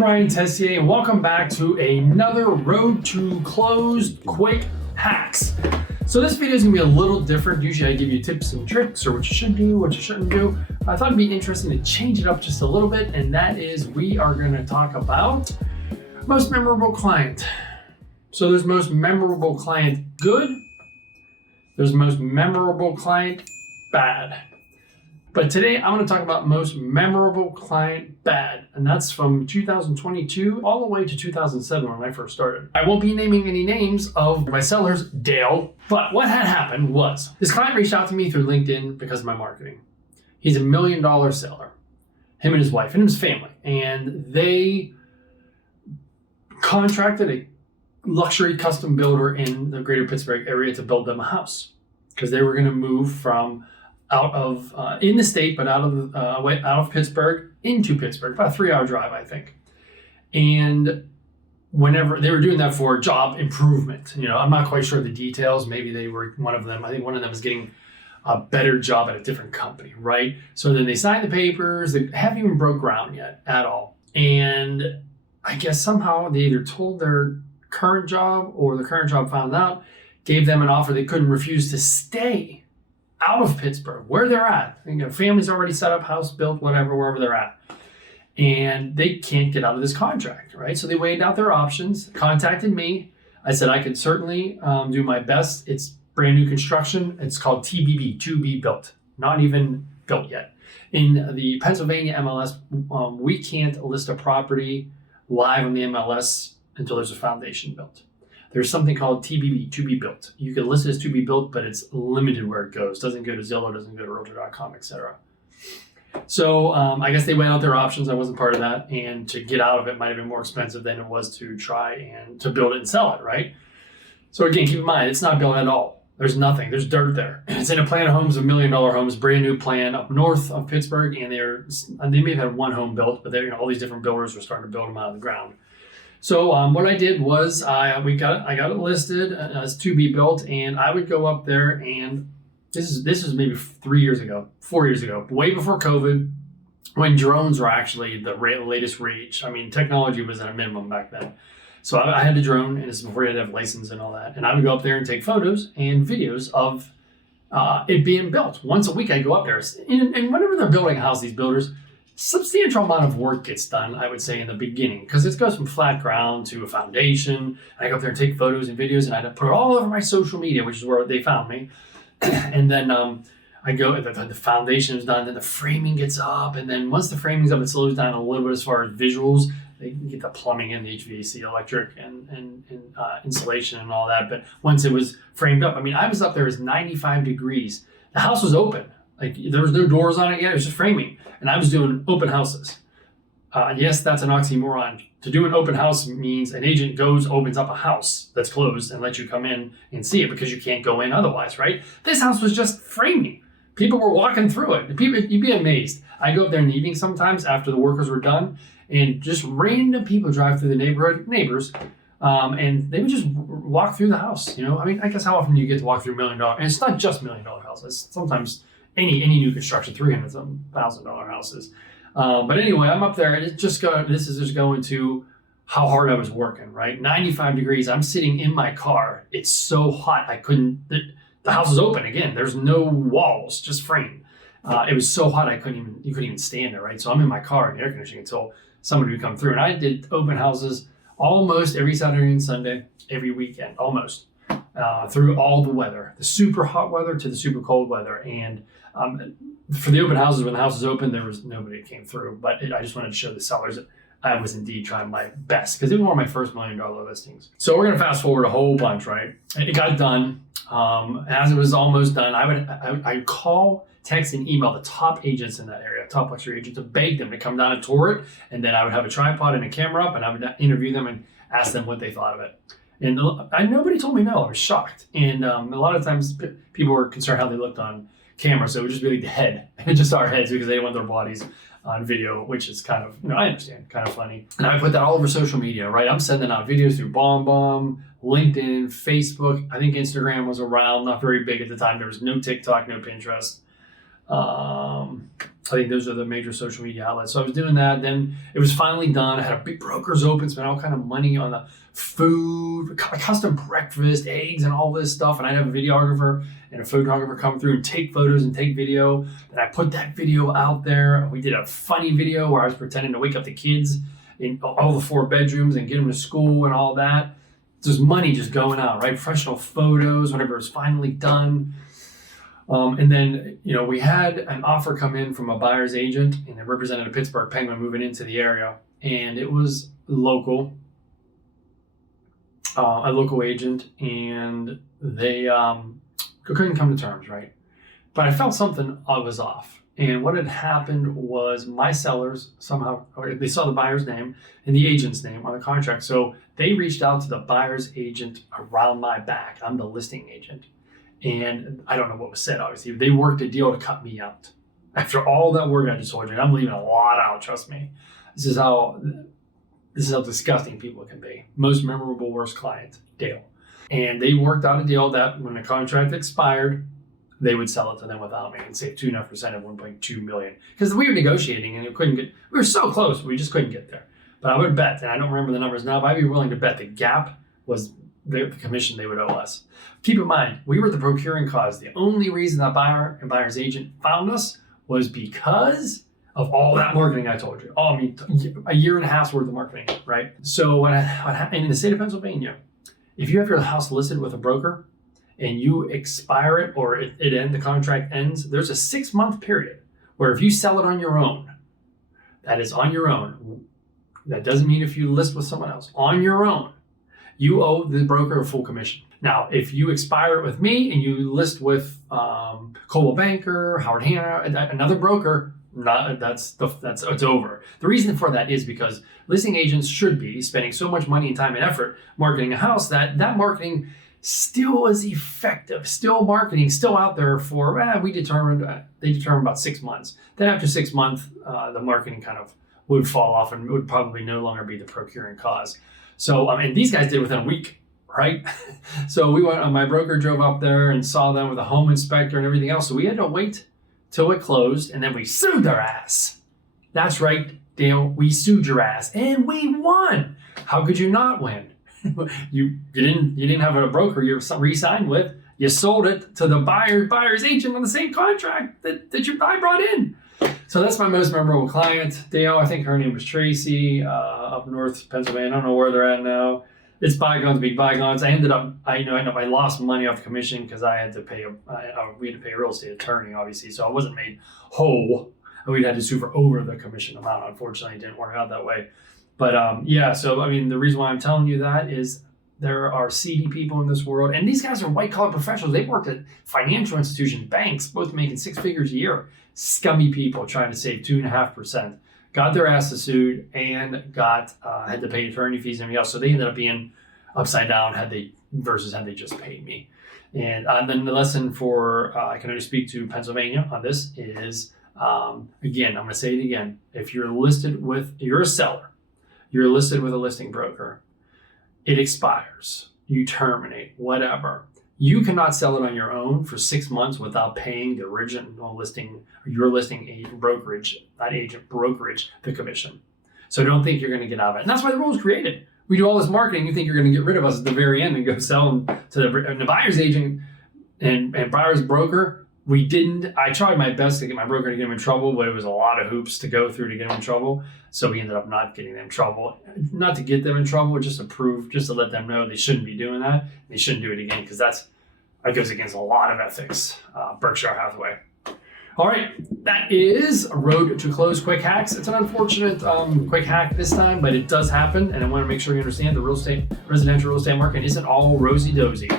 Brian Teyssier, and welcome back to another Road to Closed Quick Hacks. So this video is going to be a little different. Usually I give you tips and tricks or what you should do, what you shouldn't do. I thought it'd be interesting to change it up just a little bit, and that is we are going to talk about most memorable client. So there's most memorable client good, there's most memorable client bad. But today I'm going to talk about most memorable client bad, and that's from 2022 all the way to 2007 when I first started. I won't be naming any names of my sellers, Dale, but what had happened was this client reached out to me through LinkedIn because of my marketing. He's $1 million seller, him and his wife and his family, and they contracted a luxury custom builder in the greater Pittsburgh area to build them a house because they were going to move from out of in the state, but out of Pittsburgh into Pittsburgh, about a 3-hour drive, I think. And whenever they were doing that for job improvement, I'm not quite sure of the details. Maybe they were one of them. I think one of them was getting a better job at a different company, right? So then they signed the papers. They haven't even broke ground yet at all. And I guess somehow they either told their current job or the current job found out, gave them an offer they couldn't refuse to stay out of Pittsburgh, where they're at. Family's already set up, house built, whatever, wherever they're at. And they can't get out of this contract, right? So they weighed out their options, contacted me. I said I could certainly do my best. It's brand new construction. It's called TBB, to be built, not even built yet. In the Pennsylvania MLS, we can't list a property live on the MLS until there's a foundation built. There's something called TBB, to be built. You can list it as to be built, but it's limited where it goes. Doesn't go to Zillow, doesn't go to Realtor.com, etc. So I guess they went out their options. I wasn't part of that. And to get out of it might have been more expensive than it was to try and to build it and sell it, right? So again, keep in mind, it's not built at all. There's nothing. There's dirt there. It's in a plan of homes, $1 million homes, brand new plan up north of Pittsburgh. And they may have had one home built, but all these different builders were starting to build them out of the ground. So what I did was I got it listed as to be built, and I would go up there, and this is maybe 4 years ago, way before COVID, when drones were actually the latest rage. I mean, technology was at a minimum back then. So I had the drone, and this is before you had to have license and all that. And I would go up there and take photos and videos of it being built. Once a week, I go up there, and whenever they're building a house, these builders, substantial amount of work gets done, I would say, in the beginning, because it goes from flat ground to a foundation. I go up there and take photos and videos, and I put it all over my social media, which is where they found me. And then I go, the foundation is done, then the framing gets up, and then once the framing's up, it slows down a little bit as far as visuals. They can get the plumbing and the HVAC, electric, and insulation and all that. But once it was framed up, I was up there, it was 95 degrees. The house was open. Like, there was no doors on it yet, it was just framing. And I was doing open houses. Yes, that's an oxymoron. To do an open house means an agent opens up a house that's closed and lets you come in and see it because you can't go in otherwise, right? This house was just framing. People were walking through it. You'd be amazed. I go up there in the evening sometimes after the workers were done, and just random people drive through the neighbors, and they would just walk through the house. I guess how often do you get to walk through $1 million? And it's not just $1 million houses. Sometimes any new construction, $300,000 houses. But anyway, I'm up there, and this is just going to how hard I was working, right? 95 degrees. I'm sitting in my car. It's so hot. The house is open again. There's no walls, just frame. It was so hot you couldn't even stand there, right? So I'm in my car in the air conditioning until somebody would come through. And I did open houses almost every Saturday and Sunday, every weekend, almost. Through all the weather, the super hot weather to the super cold weather. And for the open houses, when the house was open, there was nobody that came through. But I just wanted to show the sellers that I was indeed trying my best, because it was one of my first $1 million listings. So we're going to fast forward a whole bunch, right? It got done. As it was almost done, I'd call, text, and email the top agents in that area, top luxury agents, to beg them to come down and tour it. And then I would have a tripod and a camera up, and I would interview them and ask them what they thought of it. And nobody told me no. I was shocked. And a lot of times people were concerned how they looked on camera, so it would just be like the head, just our heads, because they didn't want their bodies on video, which is kind of, I understand, kind of funny. And I put that all over social media, right? I'm sending out videos through BombBomb, LinkedIn, Facebook. I think Instagram was around, not very big at the time. There was no TikTok, no Pinterest. I think those are the major social media outlets. So I was doing that. Then it was finally done. I had a big broker's open, spent all kind of money on the food, custom breakfast, eggs, and all this stuff. And I'd have a videographer and a photographer come through and take photos and take video. And I put that video out there. We did a funny video where I was pretending to wake up the kids in all the 4 bedrooms and get them to school and all that. There's money just going out, right? Professional photos, whenever it was finally done. And then, we had an offer come in from a buyer's agent, and it represented a Pittsburgh Penguin moving into the area. And it was local, a local agent, and they couldn't come to terms, right? But I felt something was off. And what had happened was my sellers somehow, they saw the buyer's name and the agent's name on the contract. So they reached out to the buyer's agent around my back. I'm the listing agent. And I don't know what was said, obviously. They worked a deal to cut me out. After all that work I just told you, I'm leaving a lot out, trust me. This is how disgusting people can be. Most memorable, worst client, Dale. And they worked out a deal that when the contract expired, they would sell it to them without me and save 2.5% of $1.2 million. Because we were negotiating and we were so close, but we just couldn't get there. But I would bet, and I don't remember the numbers now, but I'd be willing to bet the gap was the commission they would owe us. Keep in mind, we were the procuring cause. The only reason that buyer and buyer's agent found us was because of all that marketing I told you. A year and a half's worth of marketing, right? So what happened in the state of Pennsylvania, if you have your house listed with a broker and you expire it or the contract ends, there's a 6-month period where if you sell it on your own, that is on your own. That doesn't mean if you list with someone else. On your own, you owe the broker a full commission. Now, if you expire it with me and you list with Coldwell Banker, Howard Hanna, another broker, it's over. The reason for that is because listing agents should be spending so much money and time and effort marketing a house that marketing still is effective, still marketing, still out there for, they determined about 6 months. Then after 6 months, the marketing kind of would fall off and would probably no longer be the procuring cause. So, and these guys did it within a week. Right? So my broker drove up there and saw them with a home inspector and everything else. So we had to wait till it closed and then we sued their ass. That's right, Dale, we sued your ass and we won. How could you not win? You didn't have a broker you re-signed with. You sold it to the buyer's agent on the same contract that your buy brought in. So that's my most memorable client, Dale. I think her name was Teyssier, up north Pennsylvania. I don't know where they're at now. It's bygones be bygones. I lost money off the commission because I had to pay we had to pay a real estate attorney, obviously. So I wasn't made whole. We'd had to sue for over the commission amount. Unfortunately, it didn't work out that way. But so the reason why I'm telling you that is there are seedy people in this world, and these guys are white collar professionals. They worked at financial institutions, banks, both making 6 figures a year. Scummy people trying to save 2.5%. Got their asses sued and had to pay attorney fees and everything else. So they ended up being upside down had they just paid me. And then the lesson for I can only speak to Pennsylvania on this is again, I'm going to say it again. If you're a seller, you're listed with a listing broker, it expires, you terminate, whatever. You cannot sell it on your own for 6 months without paying the original listing, or your listing agent brokerage, the commission. So don't think you're going to get out of it. And that's why the rule was created. We do all this marketing, you think you're going to get rid of us at the very end and go sell them to the buyer's agent and buyer's broker. We didn't. I tried my best to get my broker to get him in trouble, but it was a lot of hoops to go through to get him in trouble. So we ended up not getting them in trouble. Not to get them in trouble, just to let them know they shouldn't be doing that. They shouldn't do it again because that goes against a lot of ethics. Berkshire Hathaway. All right, that is a road to close quick hacks. It's an unfortunate quick hack this time, but it does happen. And I want to make sure you understand the residential real estate market isn't all rosy-dozy.